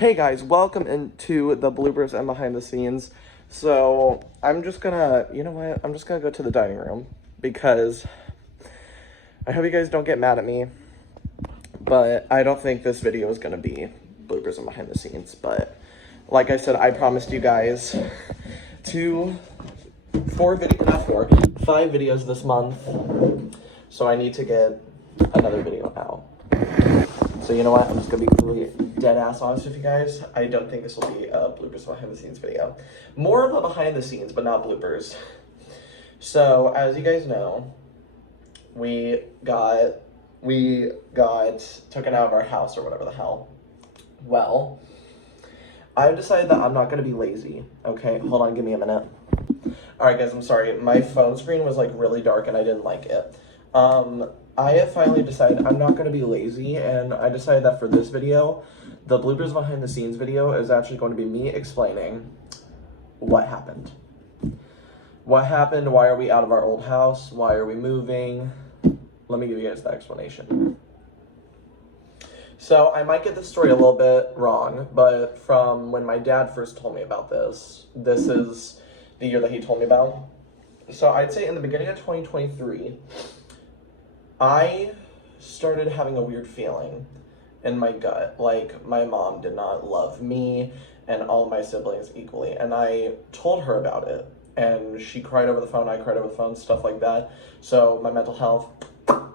Hey guys, welcome into the bloopers and behind the scenes. So I'm just gonna, you know what? I'm just gonna go to the dining room because I hope you guys don't get mad at me, but I don't think this video is gonna be bloopers and behind the scenes. But like I said, I promised you guys five videos this month. So I need to get another video out. So you know what? I'm just gonna be completely dead ass honest with you guys. I don't think this will be a bloopers behind the scenes video. More of a behind the scenes, but not bloopers. So as you guys know, we got taken out of our house or whatever the hell. Well, I've decided that I'm not gonna be lazy. Okay, hold on, give me a minute. All right, guys, I'm sorry. My phone screen was like really dark and I didn't like it. I have finally decided I'm not going to be lazy, and I decided that for this video, the bloopers behind the scenes video is actually going to be me explaining what happened. What happened? Why are we out of our old house? Why are we moving? Let me give you guys the explanation. So I might get this story a little bit wrong, but from when my dad first told me about this is the year that he told me about. So I'd say in the beginning of 2023, I started having a weird feeling in my gut, like my mom did not love me and all of my siblings equally, and I told her about it, and she cried over the phone, I cried over the phone, stuff like that, so my mental health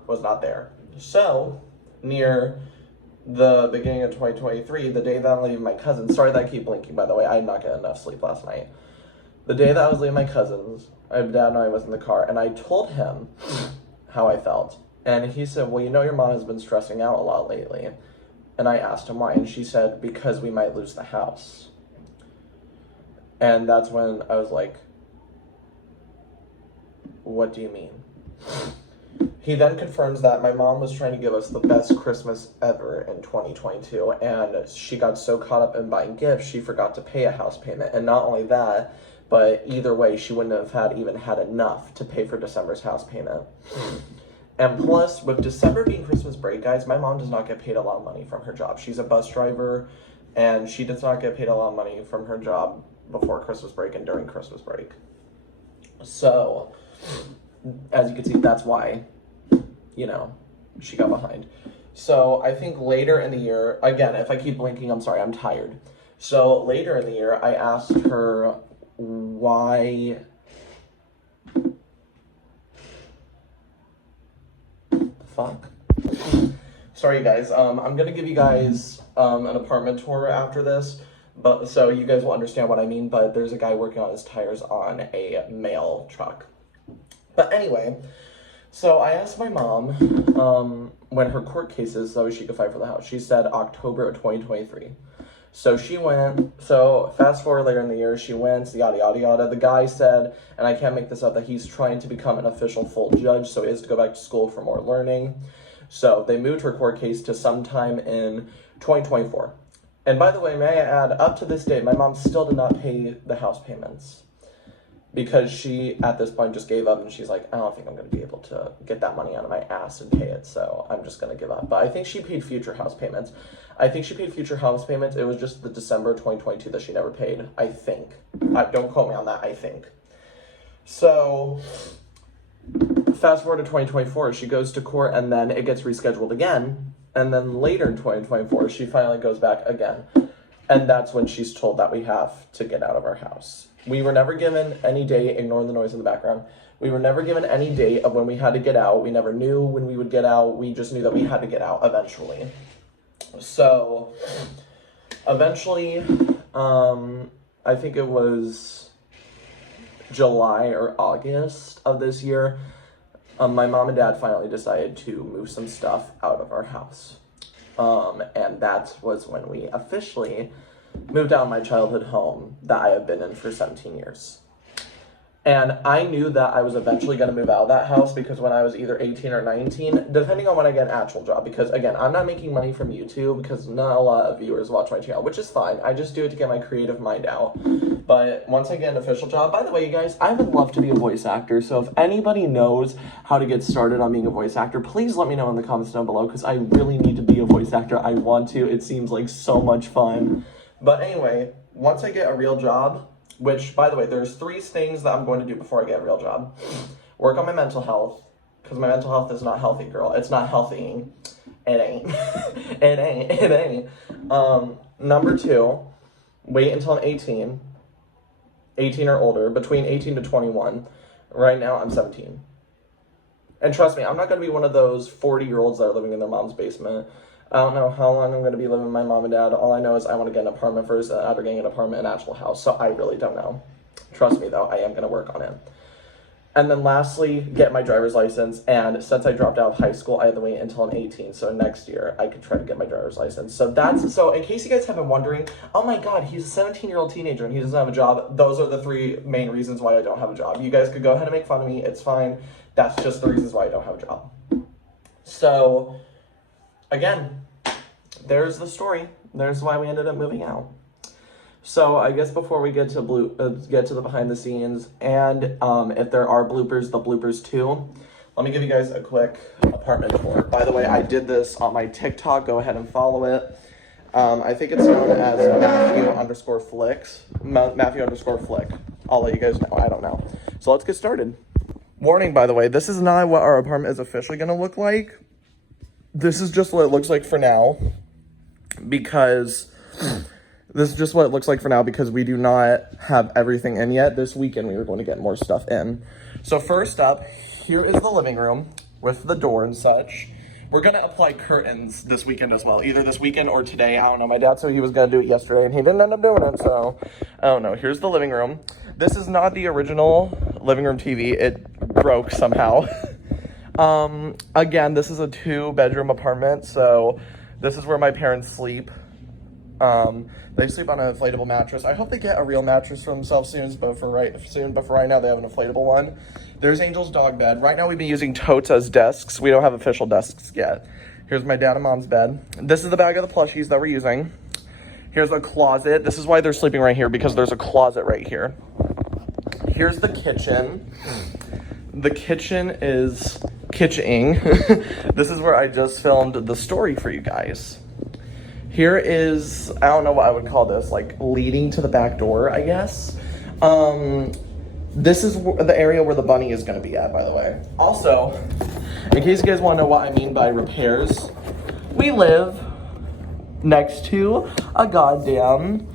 was not there. So, near the beginning of 2023, the day that I'm leaving my cousins, sorry that I keep blinking by the way, I did not get enough sleep last night. The day that I was leaving my cousins, my dad and I was in the car, and I told him how I felt. And he said, well, you know your mom has been stressing out a lot lately. And I asked him why, and she said, because we might lose the house. And that's when I was like, what do you mean? He then confirms that my mom was trying to give us the best Christmas ever in 2022, and she got so caught up in buying gifts, she forgot to pay a house payment. And not only that, but either way, she wouldn't have even had enough to pay for December's house payment. And plus, with December being Christmas break, guys, my mom does not get paid a lot of money from her job. She's a bus driver, and she does not get paid a lot of money from her job before Christmas break and during Christmas break. So, as you can see, that's why, you know, she got behind. So, I think later in the year, again, if I keep blinking, I'm sorry, I'm tired. So, later in the year, I asked her why... Fuck. Sorry guys, I'm gonna give you guys an apartment tour after this, but so you guys will understand what I mean, but there's a guy working on his tires on a mail truck. But anyway, so I asked my mom when her court case is so she could fight for the house. She said October of 2023. So she went, so fast forward later in the year, she went, yada, yada, yada. The guy said, and I can't make this up, that he's trying to become an official full judge, so he has to go back to school for more learning. So they moved her court case to sometime in 2024. And by the way, may I add, up to this day, my mom still did not pay the house payments because she, at this point, just gave up, and she's like, I don't think I'm going to be able to get that money out of my ass and pay it, so I'm just going to give up. But I think she paid future house payments. It was just the December 2022 that she never paid, I think. Don't quote me on that, I think. So, fast forward to 2024, she goes to court, and then it gets rescheduled again, and then later in 2024, she finally goes back again. And that's when she's told that we have to get out of our house. We were never given any date, ignore the noise in the background. We were never given any date of when we had to get out. We never knew when we would get out. We just knew that we had to get out eventually. So, eventually, I think it was July or August of this year, my mom and dad finally decided to move some stuff out of our house. And that was when we officially moved out of my childhood home that I have been in for 17 years. And I knew that I was eventually going to move out of that house because when I was either 18 or 19, depending on when I get an actual job, because again, I'm not making money from YouTube because not a lot of viewers watch my channel, which is fine. I just do it to get my creative mind out. But once I get an official job, by the way, you guys, I would love to be a voice actor. So if anybody knows how to get started on being a voice actor, please let me know in the comments down below because I really need to be a voice actor. I want to. It seems like so much fun. But anyway, once I get a real job, which, by the way, there's 3 things that I'm going to do before I get a real job. Work on my mental health, because my mental health is not healthy, girl. It's not healthy. It ain't. It ain't. Number 2, wait until I'm 18 or older, between 18 to 21. Right now, I'm 17. And trust me, I'm not going to be one of those 40-year-olds that are living in their mom's basement. I don't know how long I'm going to be living with my mom and dad. All I know is I want to get an apartment first, and after getting an apartment, an actual house. So I really don't know. Trust me, though, I am going to work on it. And then lastly, get my driver's license. And since I dropped out of high school, I had to wait until I'm 18. So next year, I could try to get my driver's license. So in case you guys have been wondering, oh my God, he's a 17-year-old teenager and he doesn't have a job. Those are the 3 main reasons why I don't have a job. You guys could go ahead and make fun of me. It's fine. That's just the reasons why I don't have a job. So again, there's the story. There's why we ended up moving out. So I guess before we get to the behind the scenes, and if there are bloopers, the bloopers too, let me give you guys a quick apartment tour. By the way, I did this on my TikTok. Go ahead and follow it. I think it's known as Matthew_Flick. I'll let you guys know. I don't know. So let's get started. Warning, by the way, this is not what our apartment is officially going to look like. This is just what it looks like for now. Because this is just what it looks like for now because we do not have everything in yet. This weekend we were going to get more stuff in. So first up, here is the living room with the door and such. We're going to apply curtains this weekend as well. Either this weekend or today. I don't know. My dad said he was going to do it yesterday and he didn't end up doing it. So I don't know. Here's the living room. This is not the original living room TV. It broke somehow. Again, this is a 2-bedroom apartment. So this is where my parents sleep. They sleep on an inflatable mattress. I hope they get a real mattress for themselves soon, but for right now they have an inflatable one. There's Angel's dog bed. Right now we've been using totes as desks. We don't have official desks yet. Here's my dad and mom's bed. This is the bag of the plushies that we're using. Here's a closet. This is why they're sleeping right here, because there's a closet right here. Here's the kitchen. The kitchen is kitchening. This is where I just filmed the story for you guys. Here is, I don't know what I would call this, like leading to the back door, I guess. This is the area where the bunny is going to be at, by the way. Also, in case you guys want to know what I mean by repairs, we live next to a goddamn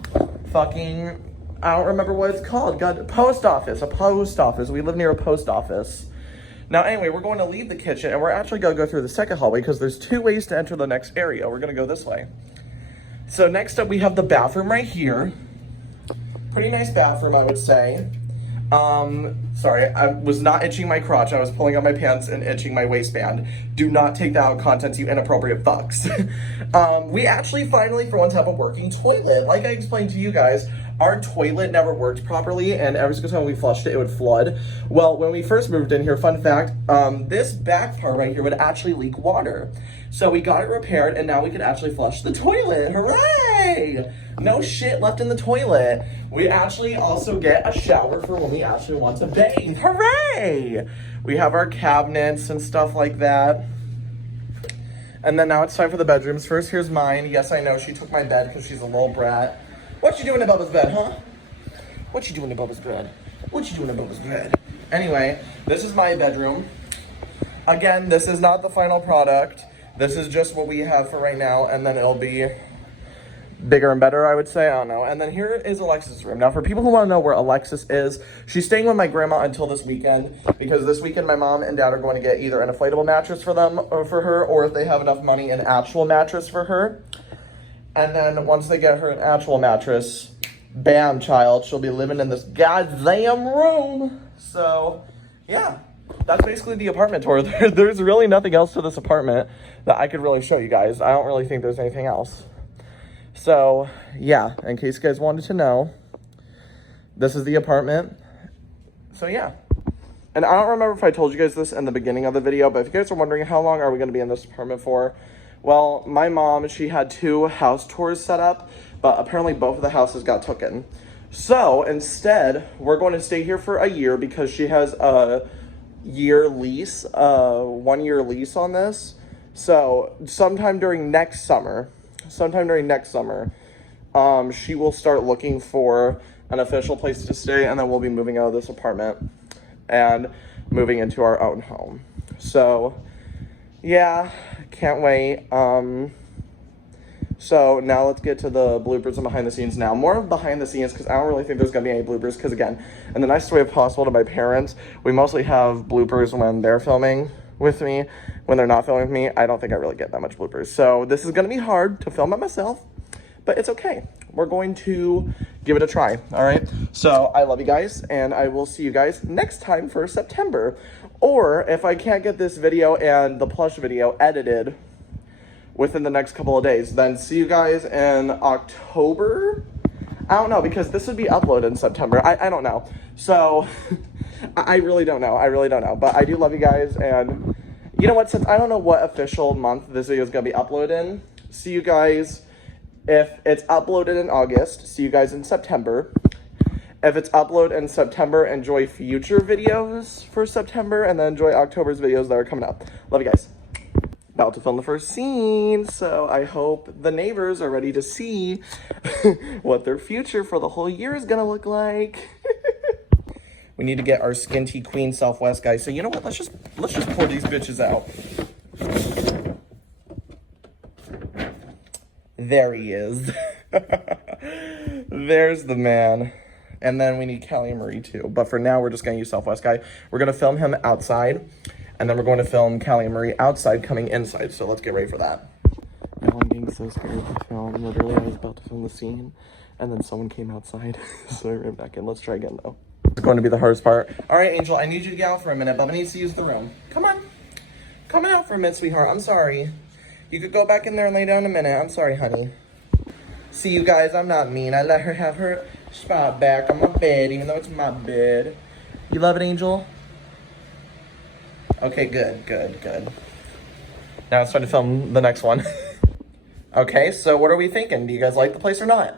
fucking, I don't remember what it's called, a post office. We live near a post office. Now, anyway, we're going to leave the kitchen, and we're actually going to go through the second hallway because there's 2 ways to enter the next area. We're going to go this way. So next up, we have the bathroom right here. Pretty nice bathroom, I would say. Sorry, I was not itching my crotch. I was pulling up my pants and itching my waistband. Do not take that out of context, you inappropriate fucks. We actually finally, for once, have a working toilet. Like I explained to you guys, our toilet never worked properly, and every single time we flushed it, it would flood. Well, when we first moved in here, fun fact, this back part right here would actually leak water. So we got it repaired, and now we can actually flush the toilet. Hooray! No shit left in the toilet. We actually also get a shower for when we actually want to bathe. Hooray! We have our cabinets and stuff like that. And then now it's time for the bedrooms. First, here's mine. Yes, I know, she took my bed because she's a little brat. What you doing in Bubba's bed, huh? What you doing in Bubba's bed? What you doing in Bubba's bed? Anyway, this is my bedroom. Again, this is not the final product. This is just what we have for right now, and then it'll be bigger and better, I would say. I don't know. And then here is Alexis' room. Now, for people who want to know where Alexis is, she's staying with my grandma until this weekend, because this weekend my mom and dad are going to get either an inflatable mattress for them or for her, or if they have enough money, an actual mattress for her. And then once they get her an actual mattress, bam, child, she'll be living in this goddamn room. So, yeah, that's basically the apartment tour. There's really nothing else to this apartment that I could really show you guys. I don't really think there's anything else. So, yeah, in case you guys wanted to know, this is the apartment. So yeah. And I don't remember if I told you guys this in the beginning of the video, but if you guys are wondering how long are we going to be in this apartment for, well, my mom, she had 2 house tours set up, but apparently both of the houses got taken. So instead, we're going to stay here for a year because she has a year lease, 1-year lease on this. So sometime during next summer, she will start looking for an official place to stay, and then we'll be moving out of this apartment and moving into our own home. So yeah, can't wait. So now let's get to the bloopers and behind the scenes now. More of behind the scenes, because I don't really think there's gonna be any bloopers, because again, in the nicest way possible to my parents, we mostly have bloopers when they're filming with me. When they're not filming with me, I don't think I really get that much bloopers. So this is gonna be hard to film it myself, but it's okay. We're going to give it a try, all right? So I love you guys, and I will see you guys next time for September. Or if I can't get this video and the plush video edited within the next couple of days, then see you guys in October? I don't know, because this would be uploaded in September. I don't know. So I really don't know. But I do love you guys, and you know what? Since I don't know what official month this video is going to be uploaded in, see you guys. If it's uploaded in August, see you guys in September. If it's uploaded in September, enjoy future videos for September, and then enjoy October's videos that are coming up. Love you guys. About to film the first scene, so I hope the neighbors are ready to see what their future for the whole year is gonna look like. We need to get our skinty queen Southwest guys. So you know what? Let's just pour these bitches out. There he is. There's the man. And then we need Callie and Marie too. But for now, we're just gonna use Southwest guy. We're gonna film him outside, and then we're going to film Callie and Marie outside coming inside. So let's get ready for that. Now I'm being so scared to film. Literally, I was about to film the scene, and then someone came outside. So I ran back in. Let's try again though. It's going to be the hardest part. All right, Angel, I need you to get out for a minute. Bubba needs to use the room. Come on. Come out for a minute, sweetheart. I'm sorry. You could go back in there and lay down a minute. I'm sorry, honey. See, you guys, I'm not mean. I let her have her spot back on my bed, even though it's my bed. You love it, Angel? Okay, good. Now it's time to film the next one. Okay, so what are we thinking? Do you guys like the place or not?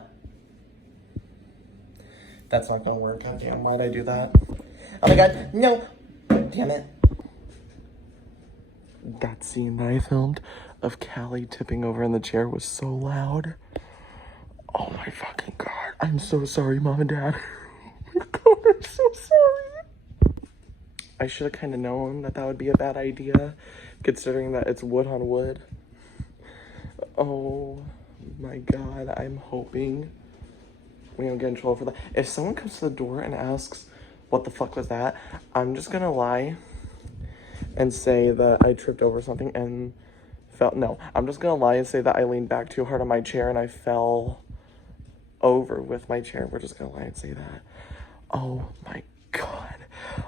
That's not gonna work. God damn, why'd I do that? Oh my god, no! Damn it. That scene that I filmed of Callie tipping over in the chair was so loud. Oh my fucking god. I'm so sorry, Mom and Dad. Oh my god, I'm so sorry. I should have kind of known that would be a bad idea, considering that it's wood on wood. Oh my god, I'm hoping we don't get in trouble for that. If someone comes to the door and asks, what the fuck was that? I'm just gonna lie and say that I tripped over something and fell. No, I'm just gonna lie and say that I leaned back too hard on my chair and I fell over with my chair. We're just gonna lie and say that. Oh my god.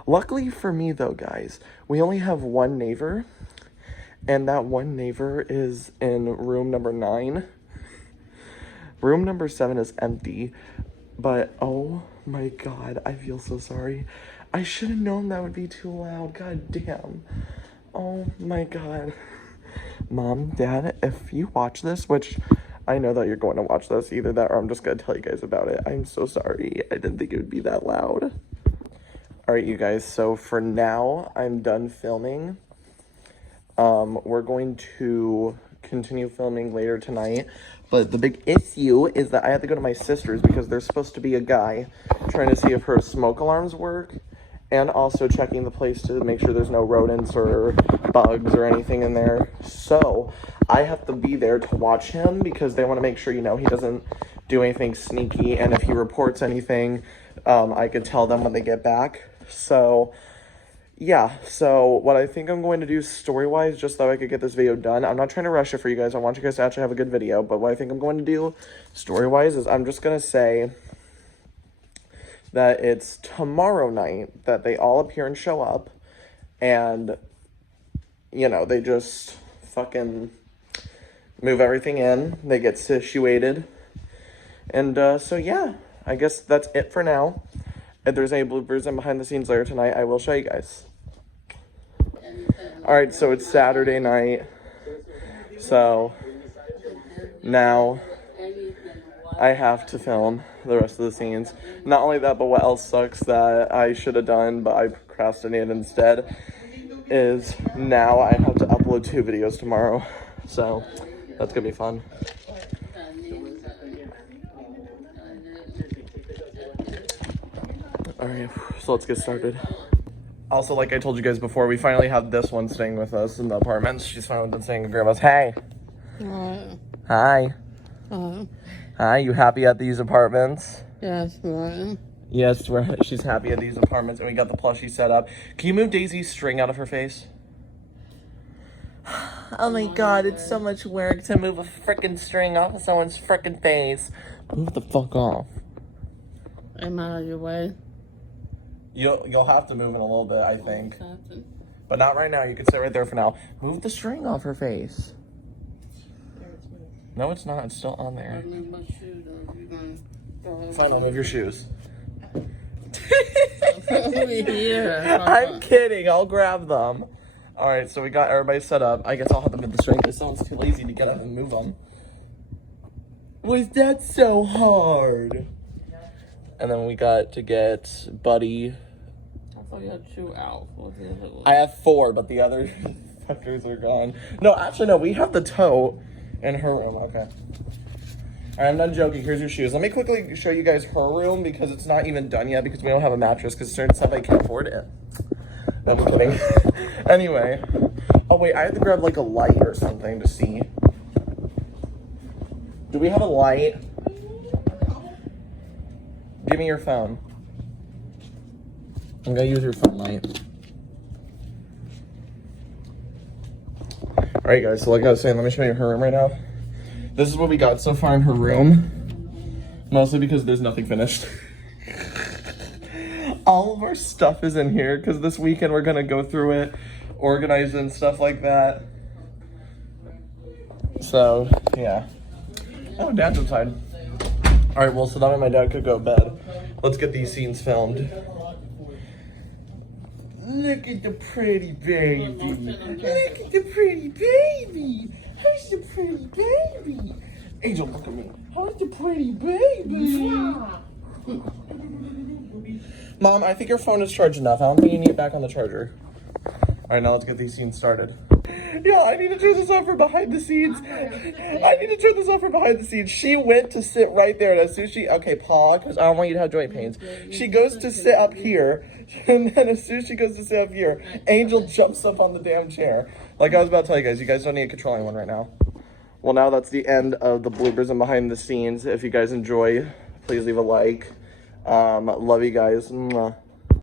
Luckily for me though, guys, we only have one neighbor, and that one neighbor is in room number 9. Room number 7 is empty, but oh my god, I feel so sorry. I should have known that would be too loud. God damn. Oh my god. Mom, Dad, if you watch this, which I know that you're going to watch this, either that or I'm just going to tell you guys about it. I'm so sorry. I didn't think it would be that loud. All right, you guys. So for now, I'm done filming. We're going to continue filming later tonight. But the big issue is that I have to go to my sister's because there's supposed to be a guy trying to see if her smoke alarms work, and also checking the place to make sure there's no rodents or bugs or anything in there. So I have to be there to watch him because they want to make sure, you know, he doesn't do anything sneaky. And if he reports anything, I could tell them when they get back. So yeah, so what I think I'm going to do story-wise, just so I could get this video done, I'm not trying to rush it for you guys. I want you guys to actually have a good video. But what I think I'm going to do story-wise is I'm just going to say that it's tomorrow night that they all appear and show up, and, you know, they just fucking move everything in, they get situated, and, so yeah, I guess that's it for now, if there's any bloopers and behind the scenes later tonight, I will show you guys. Alright, so it's Saturday night. So now I have to film the rest of the scenes. Not only that, but what else sucks that I should have done, but I procrastinated instead, is now I have to upload 2 videos tomorrow. So that's gonna be fun. Alright, so let's get started. Also, like I told you guys before, we finally have this one staying with us in the apartments. She's finally been staying in Grandma's. Hey! Hi. Hi, you happy at these apartments? Yes, right. Yes, she's happy at these apartments, and we got the plushie set up. Can you move Daisy's string out of her face? Oh my god, it's so much work to move a frickin' string off of someone's frickin' face. Move the fuck off. I'm out of your way. You'll have to move in a little bit, I think. But not right now. You can sit right there for now. Move the string off her face. No, it's not. It's still on there. Fine, I'll move your shoes. I'm kidding. I'll grab them. Alright, so we got everybody set up. I guess I'll have to move the string because someone's too lazy to get up and move them. Was that so hard? And then we got to get Buddy. I thought you had 2 out. What's the other one? I have 4, but the other fuckers are gone. No, actually, no. We have the tote in her room. Okay. All right, I'm done joking. Here's your shoes. Let me quickly show you guys her room because it's not even done yet because we don't have a mattress because certain stuff I can't afford it. No, I'm kidding. Anyway. Oh, wait. I have to grab, like, a light or something to see. Do we have a light? Give me your phone. I'm gonna use your phone light. Alright guys, so like I was saying, let me show you her room right now. This is what we got so far in her room. Mostly because there's nothing finished. All of our stuff is in here because this weekend we're gonna go through it, organize it and stuff like that. So, yeah. Oh, Dad's inside. Alright, well, so that way my dad could go to bed. Let's get these scenes filmed. Look at the pretty baby. Look at the pretty baby. Who's the pretty baby? Angel, look at me. Who's the pretty baby? Mom, I think your phone is charged enough. I don't think you need it back on the charger. Alright, now let's get these scenes started. Yeah, I need to turn this off for behind the scenes. She went to sit right there, and as soon as she, okay, Paul, because I don't want you to have joint pains. She goes to sit up here, and then as soon as she goes to sit up here, Angel jumps up on the damn chair. Like I was about to tell you guys don't need to control anyone right now. Well, now that's the end of the bloopers and behind the scenes. If you guys enjoy, please leave a like. Love you guys. Mwah.